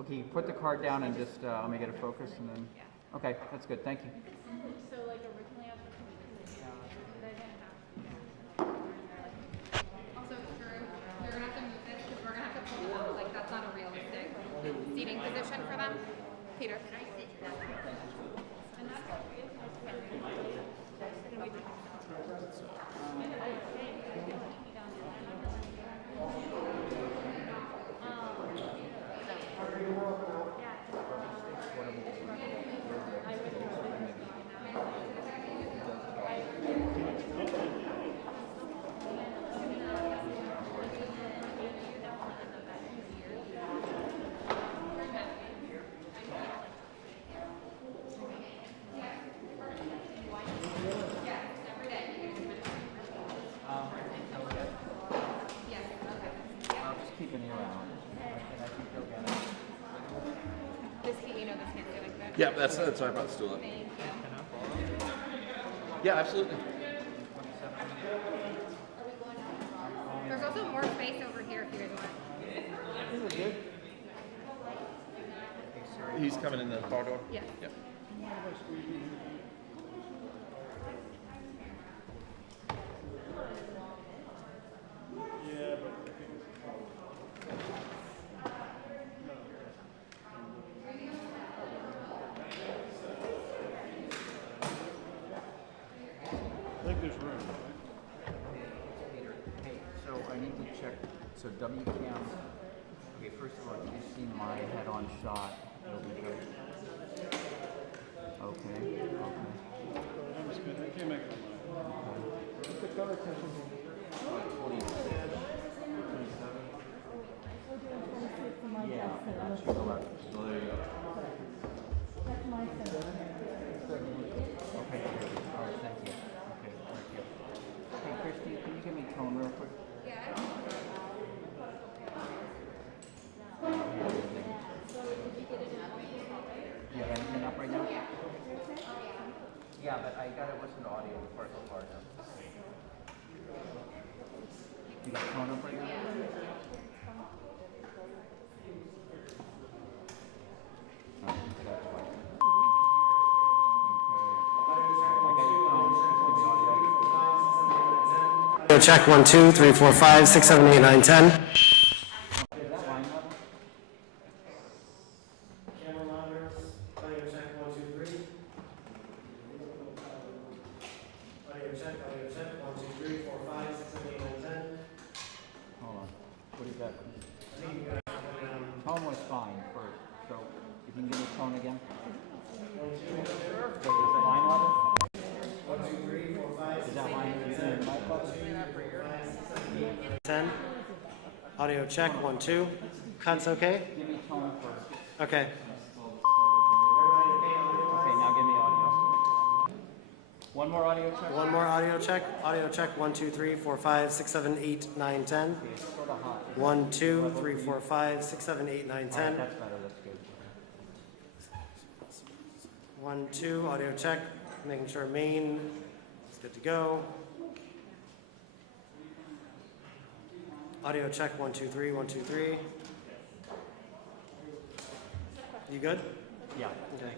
Okay, you put the card down and just let me get a focus and then. Yeah. Okay, that's good. Thank you. So like originally I was also Drew, you're gonna have to move this because we're gonna have to pull them out. Like that's not a realistic seating position for them. Peter. And that's I'll just keep an ear out. And I think they'll get it. this you know this hand's doing good. Yeah, that's why I brought the stool up. Thank you. Yeah, absolutely. There's also more space over here if you guys want. He's coming in the car door? Yes. Yep. I think there's room. Hey, so I need to check. So WCAM. Okay, first of all, if you see my head-on shot, it'll be good. Okay. That was good. I can't make it. The color temperature. Yeah. Go left. Well, there you go. That's my center. Okay, good. All right, thank you. Okay, thank you. Hey, Christy, can you give me tone real quick? Yeah. Do you have anything up right now? Yeah, but I gotta listen to audio before I go far enough. You got tone up right now? Oh, that's why. Okay. I got your tone. Just give me audio. Check 1, 2, 3, 4, 5, 6, 7, 8, 9, 10. Is that line level? Camera monitors. Audio check 1, 2, 3. Audio check 1, 2, 3, 4, 5, 6, 7, 8, 9, 10. Hold on. What is that? Tone was fine first. So if you can give me tone again. So is it line level? 1, 2, 3, 4, 5, Is that line level? 10. Audio check 1, 2. Cuts okay? Give me tone first. Okay. Okay, now give me audio. One more audio check. One more audio check. Audio check 1, 2, 3, 4, 5, 6, 7, 8, 9, 10. Okay, it's sort of hot. 1, 2, 3, 4, 5, 6, 7, 8, 9, 10. Alright, that's better. That's good. 1, 2. Audio check. Making sure main is good to go. Audio check 1, 2, 3, 1, 2, 3. You good? Yeah. Okay.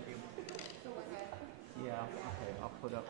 Yeah. Okay. I'll put up.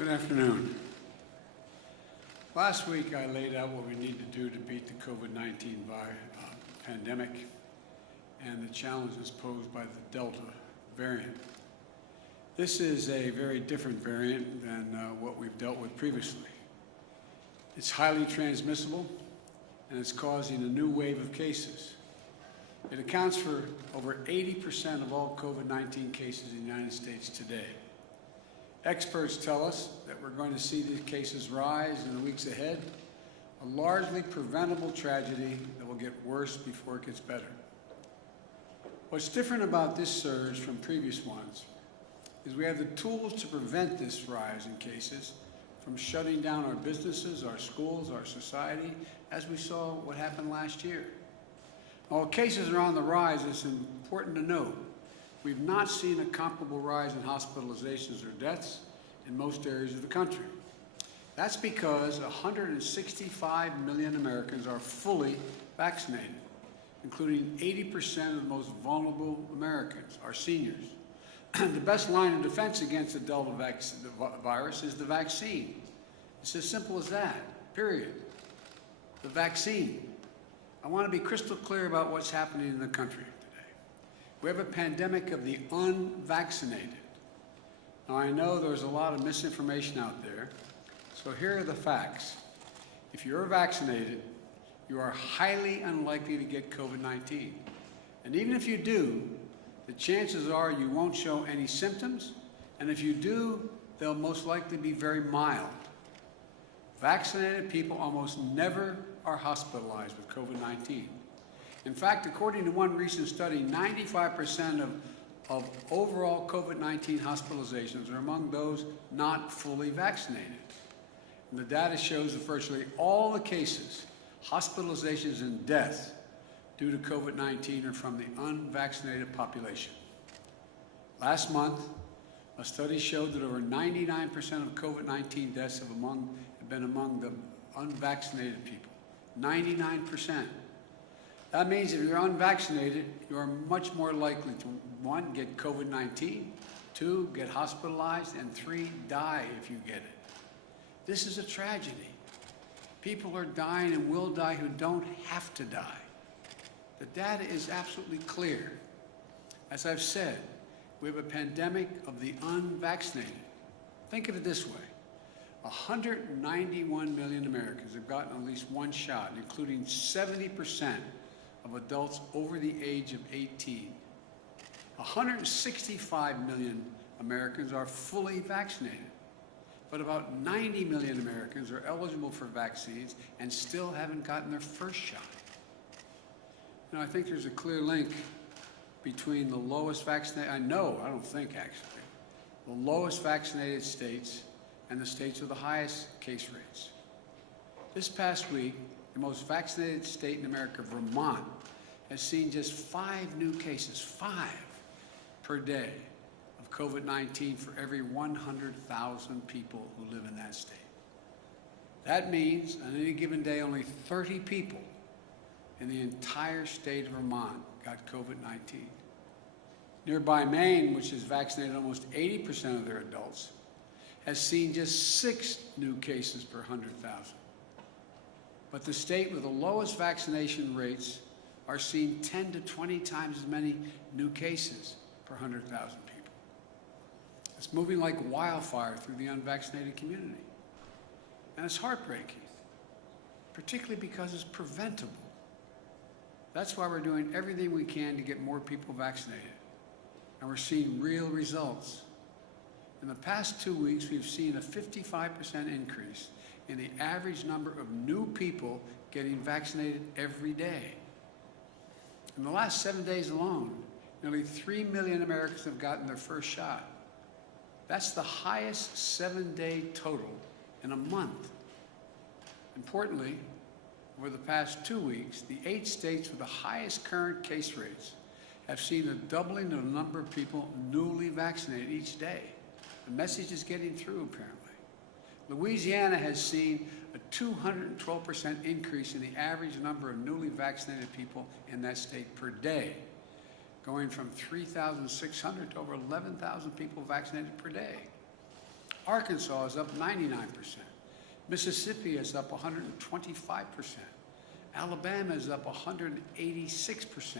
Good afternoon. Last week I laid out what we need to do to beat the COVID-19 pandemic and the challenges posed by the Delta variant. This is a very different variant than what we've dealt with previously. It's highly transmissible and it's causing a new wave of cases. It accounts for over 80% of all COVID-19 cases in the United States today. Experts tell us that we're going to see these cases rise in the weeks ahead, a largely preventable tragedy that will get worse before it gets better. What's different about this surge from previous ones is we have the tools to prevent this rise in cases from shutting down our businesses, our schools, our society, as we saw what happened last year. While cases are on the rise, it's important to note we've not seen a comparable rise in hospitalizations or deaths in most areas of the country. That's because 165 million Americans are fully vaccinated, including 80% of the most vulnerable Americans, our seniors. The best line of defense against the Delta virus is the vaccine. It's as simple as that, period. The vaccine. I want to be crystal clear about what's happening in the country. We have a pandemic of the unvaccinated. Now, I know there's a lot of misinformation out there, so here are the facts. If you're vaccinated, you are highly unlikely to get COVID-19. And even if you do, the chances are you won't show any symptoms, and if you do, they'll most likely be very mild. Vaccinated people almost never are hospitalized with COVID-19. In fact, according to one recent study, 95% of overall COVID-19 hospitalizations are among those not fully vaccinated. And the data shows that virtually all the cases, hospitalizations and deaths due to COVID-19 are from the unvaccinated population. Last month, a study showed that over 99% of COVID-19 deaths have been among the unvaccinated people. 99%. That means if you're unvaccinated, you are much more likely to, 1, get COVID-19, 2, get hospitalized, and 3, die if you get it. This is a tragedy. People are dying and will die who don't have to die. The data is absolutely clear. As I've said, we have a pandemic of the unvaccinated. Think of it this way. 191 million Americans have gotten at least one shot, including 70% of adults over the age of 18. 165 million Americans are fully vaccinated, but about 90 million Americans are eligible for vaccines and still haven't gotten their first shot. Now, I think there's a clear link between the lowest vaccinated, I don't think actually, the lowest vaccinated states and the states with the highest case rates. This past week, the most vaccinated state in America, Vermont, has seen just 5 new cases, 5 per day of COVID-19 for every 100,000 people who live in that state. That means on any given day, only 30 people in the entire state of Vermont got COVID-19. Nearby Maine, which has vaccinated almost 80% of their adults, has seen just 6 new cases per 100,000. But the state with the lowest vaccination rates are seeing 10 to 20 times as many new cases per 100,000 people. It's moving like wildfire through the unvaccinated community. And it's heartbreaking, particularly because it's preventable. That's why we're doing everything we can to get more people vaccinated. And we're seeing real results. In the past 2 weeks, we've seen a 55% increase in the average number of new people getting vaccinated every day. In the last 7 days alone, nearly 3 million Americans have gotten their first shot. That's the highest 7-day total in a month. Importantly, over the past 2 weeks, the 8 states with the highest current case rates have seen a doubling of the number of people newly vaccinated each day. The message is getting through, apparently. Louisiana has seen a 212% increase in the average number of newly vaccinated people in that state per day, going from 3,600 to over 11,000 people vaccinated per day. Arkansas is up 99%. Mississippi is up 125%. Alabama is up 186%,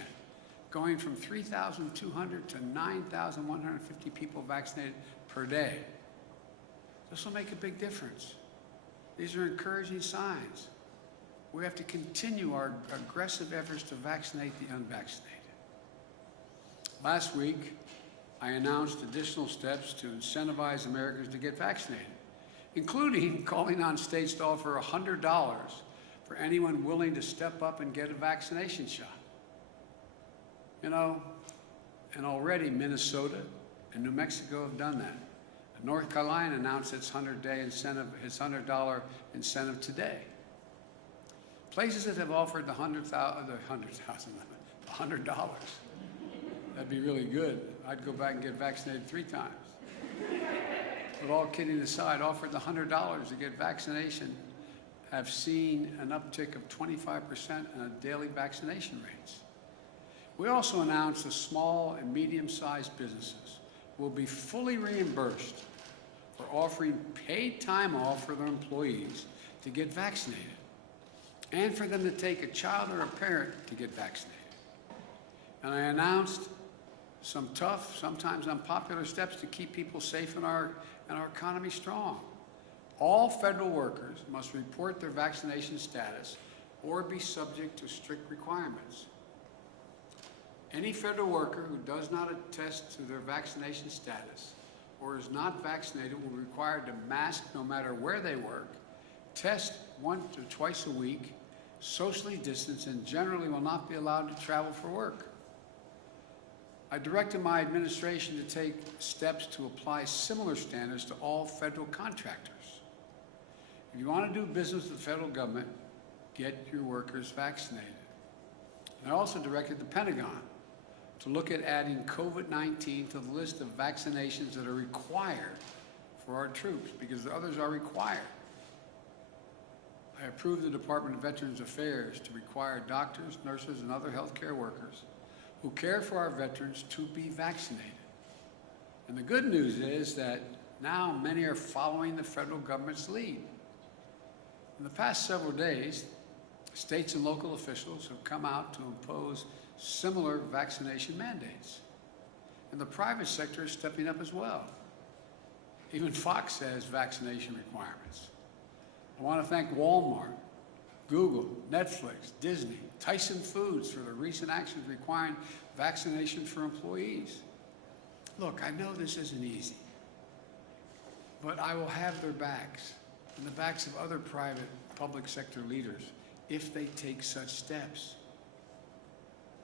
going from 3,200 to 9,150 people vaccinated per day. This will make a big difference. These are encouraging signs. We have to continue our aggressive efforts to vaccinate the unvaccinated. Last week, I announced additional steps to incentivize Americans to get vaccinated, including calling on states to offer $100 for anyone willing to step up and get a vaccination shot. You know, and already Minnesota and New Mexico have done that. North Carolina announced its $100 incentive today. Places that have offered the $100, that'd be really good. I'd go back and get vaccinated 3 times. But all kidding aside, offered the $100 to get vaccination have seen an uptick of 25% in daily vaccination rates. We also announced that small and medium-sized businesses will be fully reimbursed for offering paid time off for their employees to get vaccinated, and for them to take a child or a parent to get vaccinated. And I announced some tough, sometimes unpopular steps to keep people safe and our economy strong. All federal workers must report their vaccination status or be subject to strict requirements. Any federal worker who does not attest to their vaccination status or is not vaccinated will be required to mask no matter where they work, test once or twice a week, socially distance, and generally will not be allowed to travel for work. I directed my administration to take steps to apply similar standards to all federal contractors. If you want to do business with the federal government, get your workers vaccinated. And I also directed the Pentagon to look at adding COVID-19 to the list of vaccinations that are required for our troops, because the others are required. I approved the Department of Veterans Affairs to require doctors, nurses, and other healthcare workers who care for our veterans to be vaccinated. And the good news is that now many are following the federal government's lead. In the past several days, states and local officials have come out to impose similar vaccination mandates. And the private sector is stepping up as well. Even Fox has vaccination requirements. I want to thank Walmart, Google, Netflix, Disney, Tyson Foods for the recent actions requiring vaccination for employees. Look, I know this isn't easy, but I will have their backs and the backs of other private public sector leaders if they take such steps.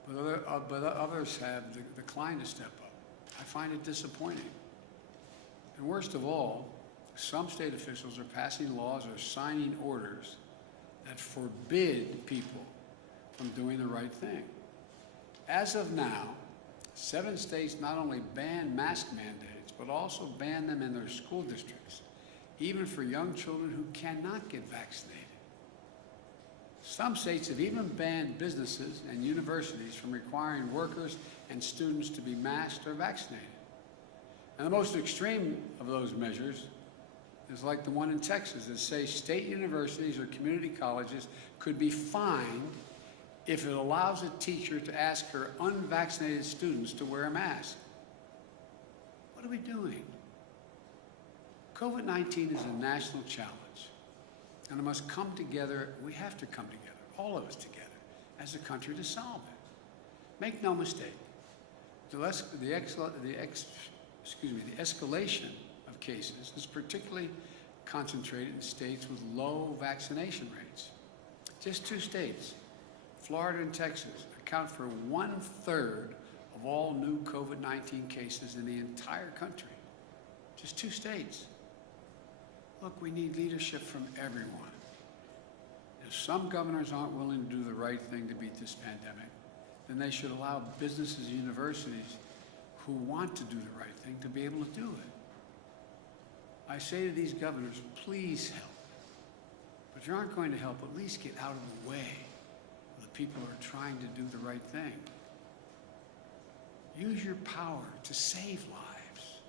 But others have declined to step up. I find it disappointing. And worst of all, some state officials are passing laws or signing orders that forbid people from doing the right thing. As of now, 7 states not only ban mask mandates, but also ban them in their school districts, even for young children who cannot get vaccinated. Some states have even banned businesses and universities from requiring workers and students to be masked or vaccinated. And the most extreme of those measures is like the one in Texas that says state universities or community colleges could be fined if it allows a teacher to ask her unvaccinated students to wear a mask. What are we doing? COVID-19 is a national challenge, and it must come together. We have to come together, all of us together, as a country to solve it. Make no mistake, the escalation of cases is particularly concentrated in states with low vaccination rates. Just 2 states, Florida and Texas, account for 1/3 of all new COVID-19 cases in the entire country. Just 2 states. Look, we need leadership from everyone. If some governors aren't willing to do the right thing to beat this pandemic, then they should allow businesses and universities who want to do the right thing to be able to do it. I say to these governors, please help. But if you aren't going to help, at least get out of the way of the people who are trying to do the right thing. Use your power to save lives.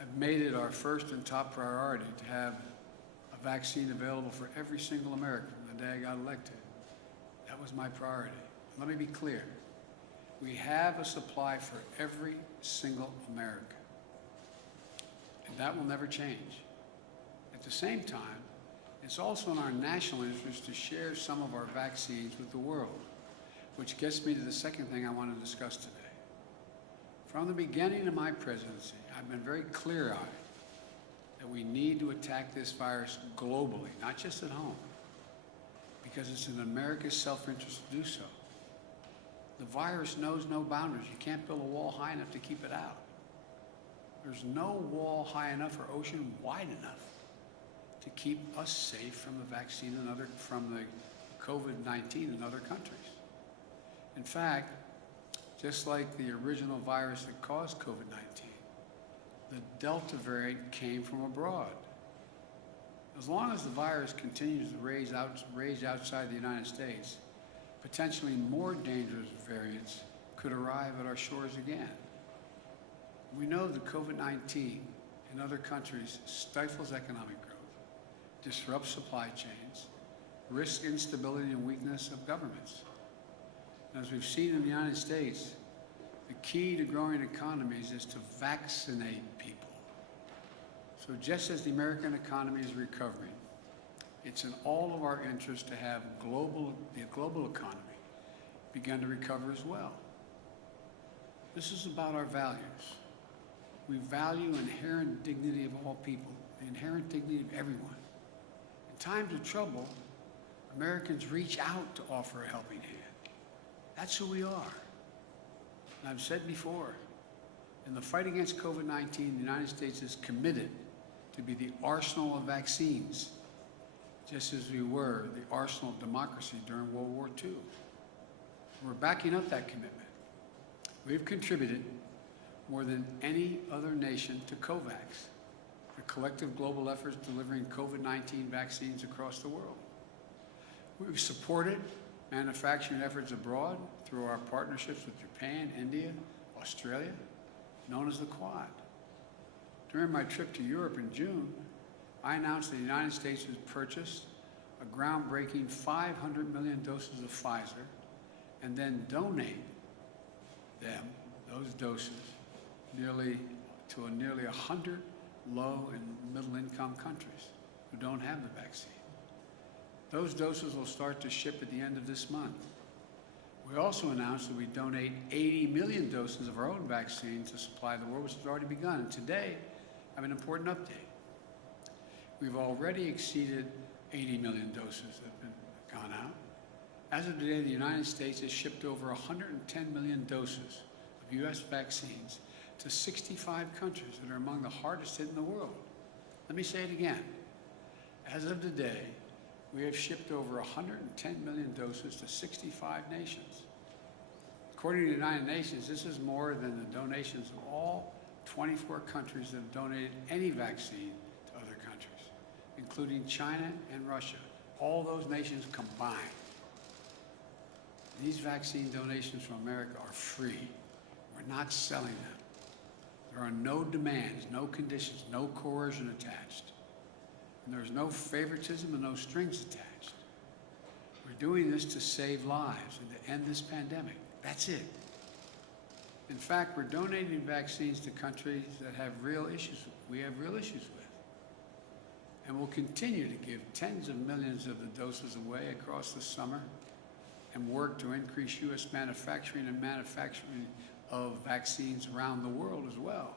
I I've made it our first and top priority to have a vaccine available for every single American from the day I got elected. That was my priority. Let me be clear. We have a supply for every single American. And that will never change. At the same time, it's also in our national interest to share some of our vaccines with the world, which gets me to the second thing I want to discuss today. From the beginning of my presidency, I've been very clear-eyed that we need to attack this virus globally, not just at home, because it's in America's self-interest to do so. The virus knows no boundaries. You can't build a wall high enough to keep it out. There's no wall high enough or ocean wide enough to keep us safe from the vaccine and from the COVID-19 in other countries. In fact, just like the original virus that caused COVID-19, the Delta variant came from abroad. As long as the virus continues to rage outside the United States, potentially more dangerous variants could arrive at our shores again. We know that COVID-19 in other countries stifles economic growth, disrupts supply chains, risks instability and weakness of governments. And as we've seen in the United States, the key to growing economies is to vaccinate people. So just as the American economy is recovering, it's in all of our interest to have the global economy begin to recover as well. This is about our values. We value inherent dignity of all people, the inherent dignity of everyone. In times of trouble, Americans reach out to offer a helping hand. That's who we are. And I've said before, in the fight against COVID-19, the United States is committed to be the arsenal of vaccines, just as we were the arsenal of democracy during World War II. We're backing up that commitment. We've contributed more than any other nation to COVAX, the collective global efforts delivering COVID-19 vaccines across the world. We've supported manufacturing efforts abroad through our partnerships with Japan, India, Australia, known as the Quad. During my trip to Europe in June, I announced that the United States has purchased a groundbreaking 500 million doses of Pfizer and then donate them, those doses, to nearly 100 low and middle income countries who don't have the vaccine. Those doses will start to ship at the end of this month. We also announced that we donate 80 million doses of our own vaccine to supply the world, which has already begun. And today, I have an important update. We've already exceeded 80 million doses that have gone out. As of today, the United States has shipped over 110 million doses of U.S. vaccines to 65 countries that are among the hardest hit in the world. Let me say it again. As of today, we have shipped over 110 million doses to 65 nations. According to the United Nations, this is more than the donations of all 24 countries that have donated any vaccine to other countries, including China and Russia, all those nations combined. These vaccine donations from America are free. We're not selling them. There are no demands, no conditions, no coercion attached. And there's no favoritism and no strings attached. We're doing this to save lives and to end this pandemic. That's it. In fact, we're donating vaccines to countries that have real issues we have real issues with. And we'll continue to give tens of millions of the doses away across the summer and work to increase U.S. manufacturing and manufacturing of vaccines around the world as well.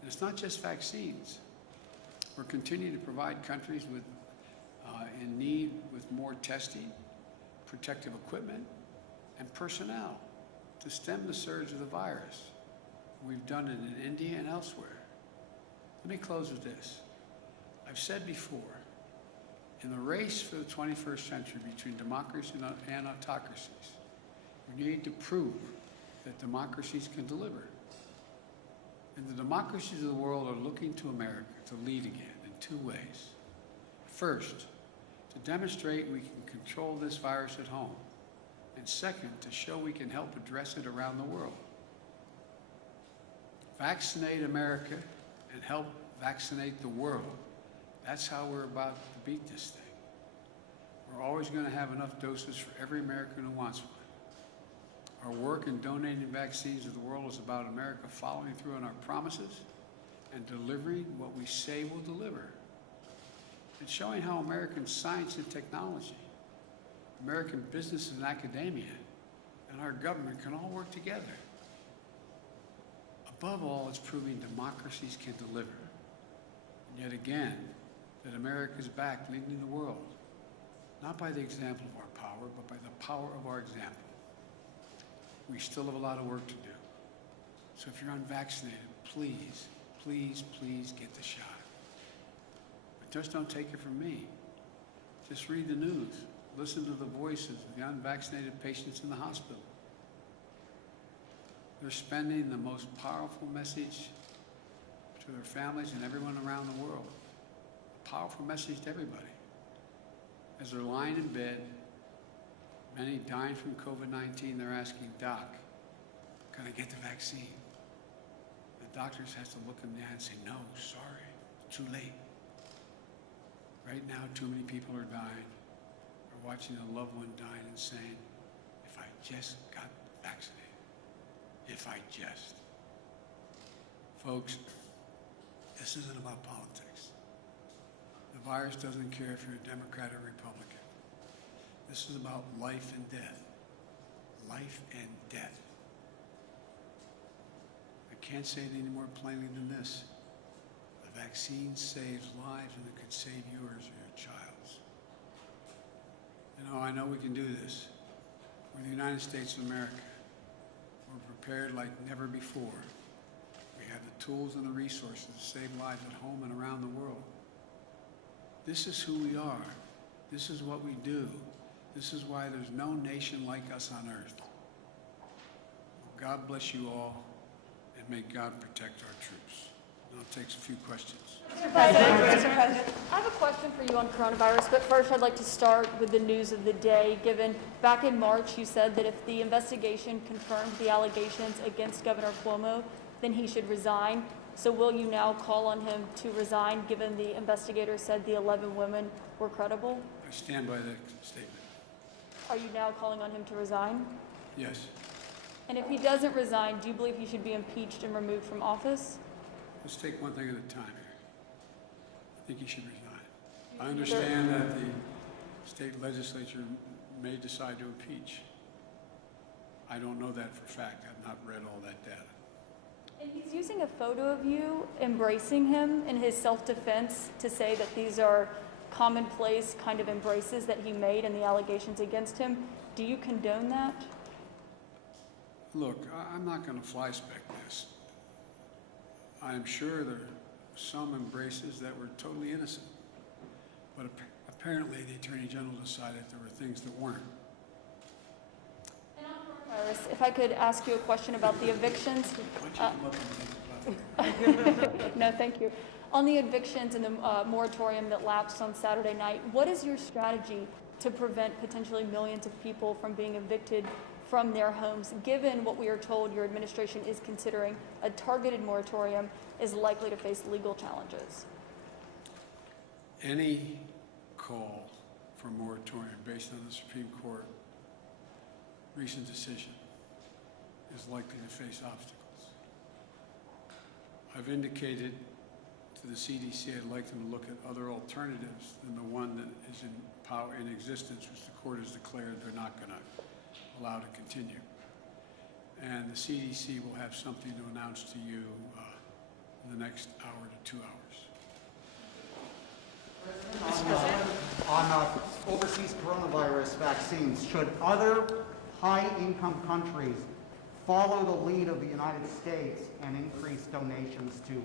And it's not just vaccines. We're continuing to provide countries in need with more testing, protective equipment, and personnel to stem the surge of the virus. We've done it in India and elsewhere. Let me close with this. I've said before, in the race for the 21st century between democracy and autocracies, we need to prove that democracies can deliver. And the democracies of the world are looking to America to lead again in two ways. First, to demonstrate we can control this virus at home. And second, to show we can help address it around the world. Vaccinate America and help vaccinate the world. That's how we're about to beat this thing. We're always going to have enough doses for every American who wants one. Our work in donating vaccines to the world is about America following through on our promises and delivering what we say we'll deliver. It's showing how American science and technology, American business and academia, and our government can all work together. Above all, it's proving democracies can deliver. And yet again, that America is back leading the world, not by the example of our power, but by the power of our example. We still have a lot of work to do. So if you're unvaccinated, please, please, please get the shot. But just don't take it from me. Just read the news. Listen to the voices of the unvaccinated patients in the hospital. They're spending the most powerful message to their families and everyone around the world. A powerful message to everybody. As they're lying in bed, many dying from COVID-19, they're asking, Doc, can I get the vaccine? The doctors have to look them in the eye and say, no, sorry, it's too late. Right now, too many people are dying, or watching a loved one dying and saying, if I just got vaccinated, if I just. Folks, this isn't about politics. The virus doesn't care if you're a Democrat or Republican. This is about life and death. Life and death. I can't say it any more plainly than this. The vaccine saves lives, and it could save yours or your child's. You know, I know we can do this. We're the United States of America. We're prepared like never before. We have the tools and the resources to save lives at home and around the world. This is who we are. This is what we do. This is why there's no nation like us on earth. God bless you all, and may God protect our troops. Now it takes a few questions. Mr. President, I have a question for you on coronavirus, but first I'd like to start with the news of the day, given back in March you said that if the investigation confirmed the allegations against Governor Cuomo, then he should resign. So will you now call on him to resign, given the investigators said the 11 women were credible? I stand by that statement. Are you now calling on him to resign? Yes. And if he doesn't resign, do you believe he should be impeached and removed from office? Let's take one thing at a time here. I think he should resign. I understand that the state legislature may decide to impeach. I don't know that for a fact. I've not read all that data. And he's using a photo of you embracing him in his self-defense to say that these are commonplace kind of embraces that he made and the allegations against him. Do you condone that? Look, I'm not going to fly-spec this. I'm sure there are some embraces that were totally innocent. But apparently the Attorney General decided there were things that weren't. And on coronavirus, if I could ask you a question about the evictions. Why don't you come up and make the platform? No, thank you. On the evictions and the moratorium that lapsed on Saturday night, what is your strategy to prevent potentially millions of people from being evicted from their homes, given what we are told your administration is considering a targeted moratorium is likely to face legal challenges? Any call for moratorium based on the Supreme Court recent decision is likely to face obstacles. I've indicated to the CDC I'd like them to look at other alternatives than the one that is in power in existence, which the court has declared they're not going to allow to continue. And the CDC will have something to announce to you in the next hour to 2 hours. On overseas coronavirus vaccines, should other high-income countries follow the lead of the United States and increase donations to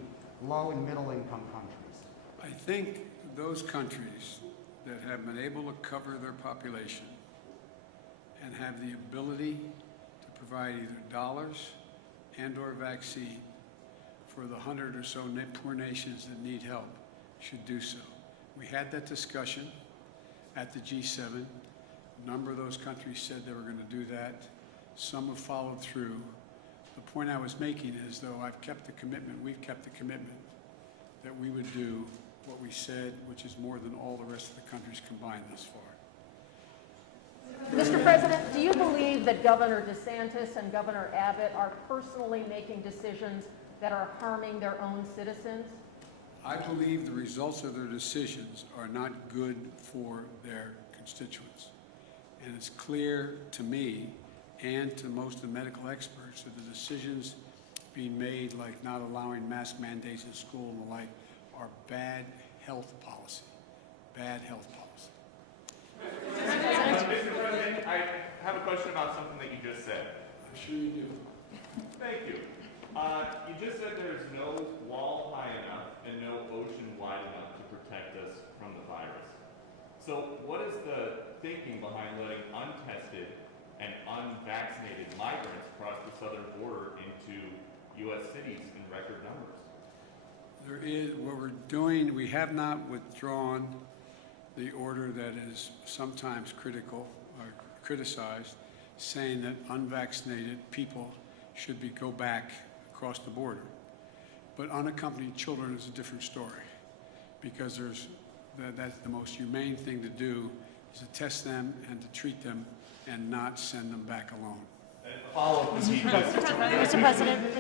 low and middle-income countries? I think those countries that have been able to cover their population and have the ability to provide either dollars and or vaccine for the 100 or so poor nations that need help should do so. We had that discussion at the G7. A number of those countries said they were going to do that. Some have followed through. The point I was making is, though, I've kept the commitment, we've kept the commitment that we would do what we said, which is more than all the rest of the countries combined thus far. Mr. President, do you believe that Governor DeSantis and Governor Abbott are personally making decisions that are harming their own citizens? I believe the results of their decisions are not good for their constituents. And it's clear to me and to most of the medical experts that the decisions being made, like not allowing mask mandates in school and the like, are bad health policy. Bad health policy. Mr. President, I have a question about something that you just said. I'm sure you do. Thank you. You just said there's no wall high enough and no ocean wide enough to protect us from the virus. So what is the thinking behind letting untested and unvaccinated migrants cross the southern border into U.S. cities in record numbers? There is, what we're doing, we have not withdrawn the order that is sometimes critical or criticized, saying that unvaccinated people should go back across the border. But unaccompanied children is a different story, because that's the most humane thing to do, is to test them and to treat them and not send them back alone. Mr. President.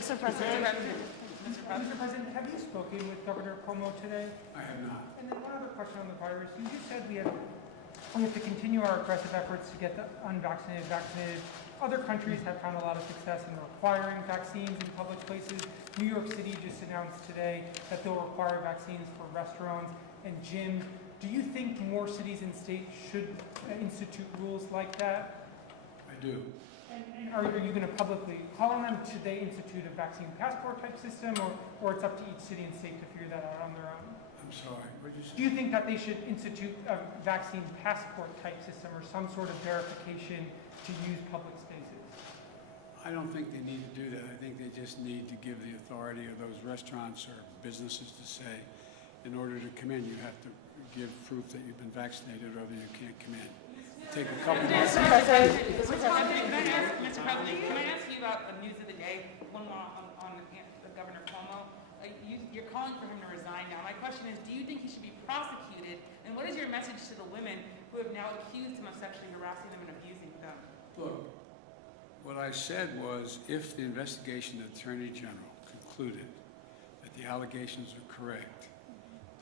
Mr. President, have you spoken with Governor Cuomo today? I have not. And then one other question on the virus. You just said we have to continue our aggressive efforts to get the unvaccinated vaccinated. Other countries have found a lot of success in requiring vaccines in public places. New York City just announced today that they'll require vaccines for restaurants and gyms. Do you think more cities and states should institute rules like that? I do. And are you going to publicly call on them? Should they institute a vaccine passport type system, or it's up to each city and state to figure that out on their own? I'm sorry, what did you say? Do you think that they should institute a vaccine passport type system or some sort of verification to use public spaces? I don't think they need to do that. I think they just need to give the authority of those restaurants or businesses to say, in order to come in, you have to give proof that you've been vaccinated, or that you can't come in. Take a couple months. Mr. President, can I ask you about the news of the day, one more on the Governor Cuomo? You're calling for him to resign now. My question is, do you think he should be prosecuted? And what is your message to the women who have now accused him of sexually harassing them and abusing them? Look, what I said was, if the investigation Attorney General concluded that the allegations are correct,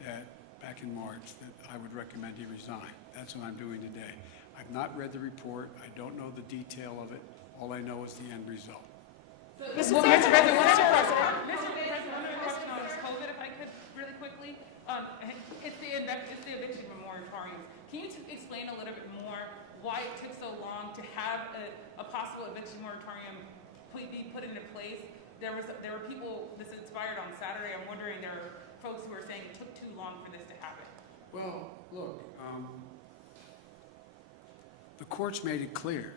that back in March, that I would recommend he resign. That's what I'm doing today. I've not read the report. I don't know the detail of it. All I know is the end result. Mr. President, one other question on COVID, if I could, really quickly. It's the eviction moratorium. Can you explain a little bit more why it took so long to have a possible eviction moratorium be put into place? There were people, this expired on Saturday. I'm wondering, there are folks who are saying it took too long for this to happen. Well, look, the courts made it clear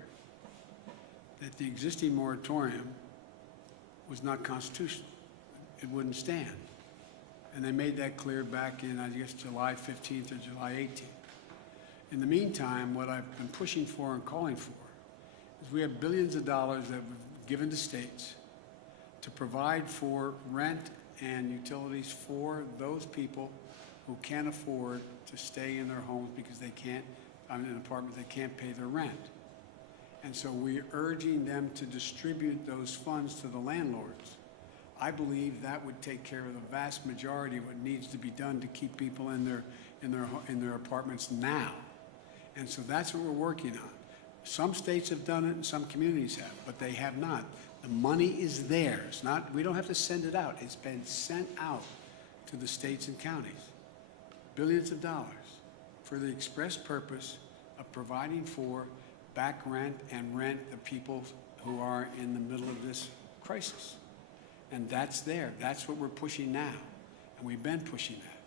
that the existing moratorium was not constitutional. It wouldn't stand. And they made that clear back in, I guess, July 15th or July 18th. In the meantime, what I've been pushing for and calling for is we have billions of dollars that we've given to states to provide for rent and utilities for those people who can't afford to stay in their homes because they can't, in an apartment, they can't pay their rent. And so we're urging them to distribute those funds to the landlords. I believe that would take care of the vast majority of what needs to be done to keep people in their apartments now. And so that's what we're working on. Some states have done it and some communities have, but they have not. The money is there. It's not, we don't have to send it out. It's been sent out to the states and counties. Billions of dollars for the express purpose of providing for back rent and rent the people who are in the middle of this crisis. And that's there. That's what we're pushing now. And we've been pushing that.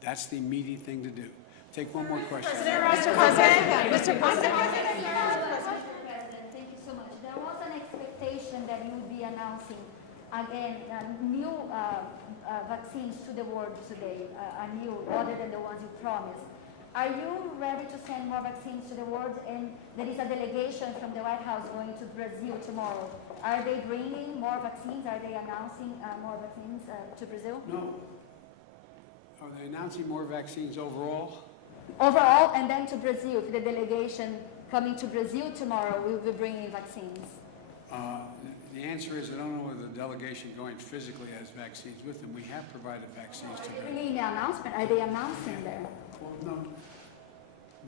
That's the immediate thing to do. Take one more question. Mr. President. Mr. President, thank you so much. There was an expectation that you would be announcing again new vaccines to the world today, other than the ones you promised. Are you ready to send more vaccines to the world? And there is a delegation from the White House going to Brazil tomorrow. Are they bringing more vaccines? Are they announcing more vaccines to Brazil? No. Are they announcing more vaccines overall? Overall, and then to Brazil, the delegation coming to Brazil tomorrow will be bringing vaccines. The answer is I don't know whether the delegation going physically has vaccines with them. We have provided vaccines to them. Really, in the announcement, are they announcing there? Well, no.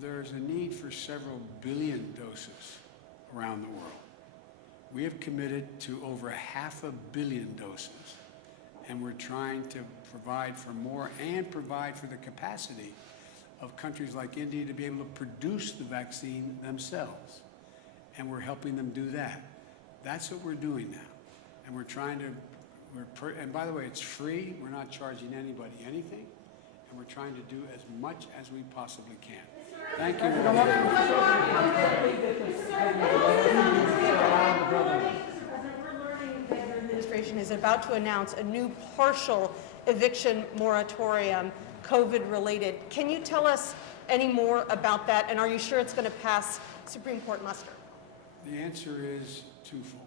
There's a need for several billion doses around the world. We have committed to over 500 million doses, and we're trying to provide for more and provide for the capacity of countries like India to be able to produce the vaccine themselves. And we're helping them do that. That's what we're doing now. And we're trying to, and by the way, it's free. We're not charging anybody anything. And we're trying to do as much as we possibly can. Thank you. The administration is about to announce a new partial eviction moratorium, COVID-related. Can you tell us any more about that, and are you sure it's going to pass Supreme Court muster? The answer is twofold.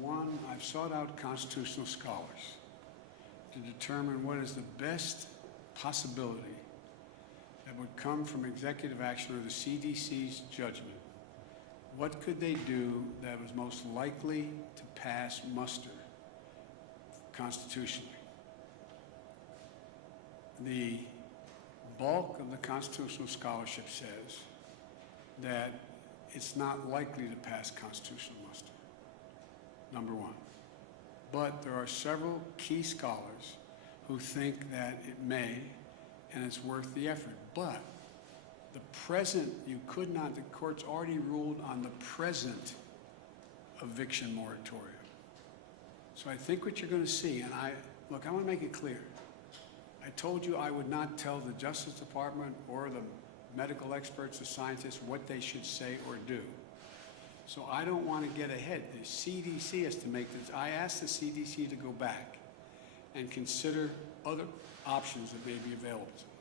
One, I've sought out constitutional scholars to determine what is the best possibility that would come from executive action or the CDC's judgment. What could they do that was most likely to pass muster constitutionally? The bulk of the constitutional scholarship says that it's not likely to pass constitutional muster, number one. But there are several key scholars who think that it may, and it's worth the effort. But the present, you could not, the court's already ruled on the present eviction moratorium. So I think what you're going to see, and I want to make it clear. I told you I would not tell the Justice Department or the medical experts, the scientists, what they should say or do. So I don't want to get ahead. The CDC has to make this. I asked the CDC to go back and consider other options that may be available to them.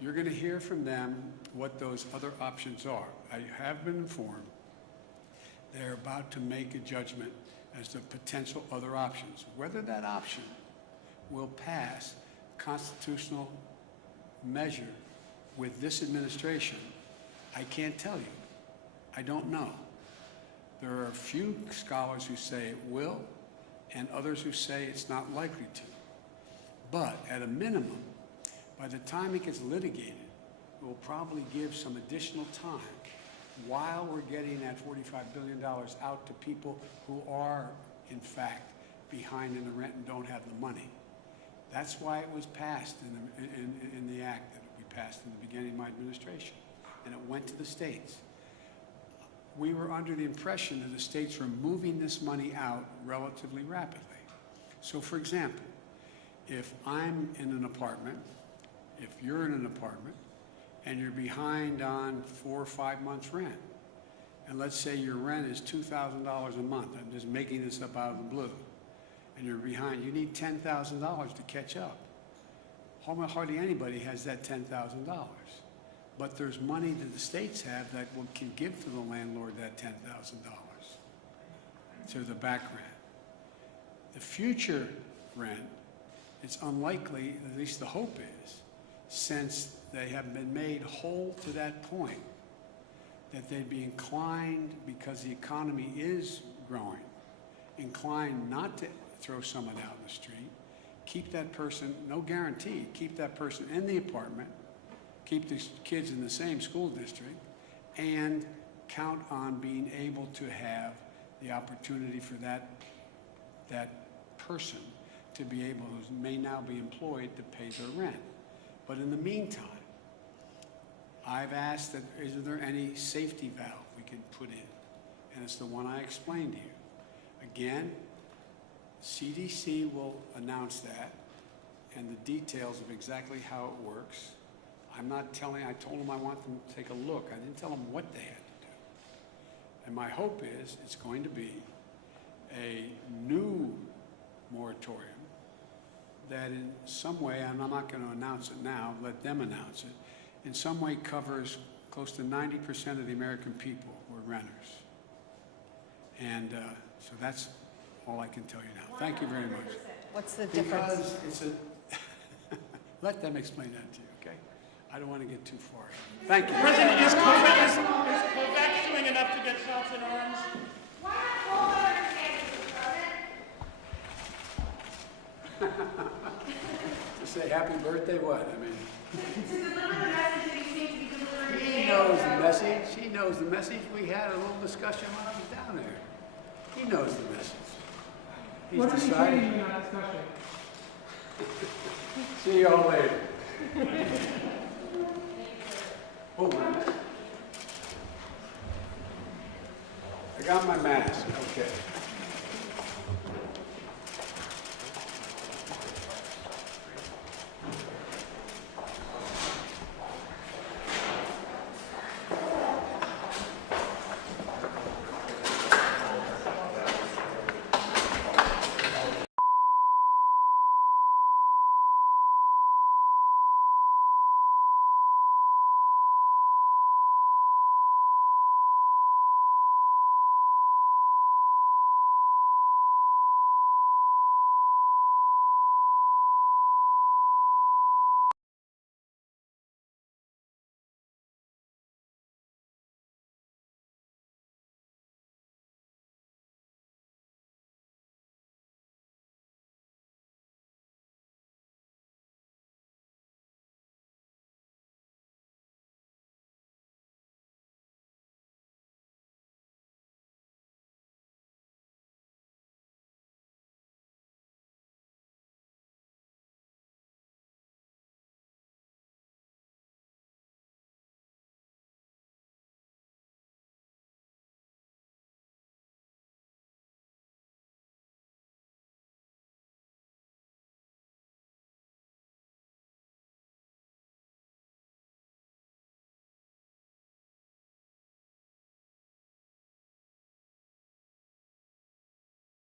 You're going to hear from them what those other options are. I have been informed they're about to make a judgment as to potential other options. Whether that option will pass constitutional measure with this administration, I can't tell you. I don't know. There are a few scholars who say it will, and others who say it's not likely to. But at a minimum, by the time it gets litigated, it will probably give some additional time while we're getting that $45 billion out to people who are, in fact, behind in the rent and don't have the money. That's why it was passed in the act that we passed in the beginning of my administration, and it went to the states. We were under the impression that the states were moving this money out relatively rapidly. So, for example, if I'm in an apartment, if you're in an apartment, and you're behind on 4 or 5 months rent, and let's say your rent is $2,000 a month, I'm just making this up out of the blue, and you're behind, you need $10,000 to catch up. Hardly anybody has that $10,000. But there's money that the states have that can give to the landlord that $10,000 to the back rent. The future rent, it's unlikely, at least the hope is, since they have been made whole to that point, that they'd be inclined, because the economy is growing, inclined not to throw someone out in the street, keep that person, no guarantee, keep that person in the apartment, keep the kids in the same school district, and count on being able to have the opportunity for that person to be able, who may now be employed, to pay their rent. But in the meantime, I've asked that, is there any safety valve we can put in? And it's the one I explained to you. Again, CDC will announce that and the details of exactly how it works. I'm not telling, I told them I want them to take a look. I didn't tell them what they had to do. And my hope is it's going to be a new moratorium that in some way, and I'm not going to announce it now, let them announce it, in some way covers close to 90% of the American people who are renters. And so that's all I can tell you now. Thank you very much. What's the difference? Because it's a, let them explain that to you, okay? I don't want to get too far. Thank you. President, is COVAX doing enough to get shots in arms? To say happy birthday, what? I mean, To deliver the message that you seem to be delivering. he knows the message. He knows the message. We had a little discussion when I was down there. He knows the message. He's What are you decided. saying in that discussion? See you all later. Oh, I got my mask. Okay.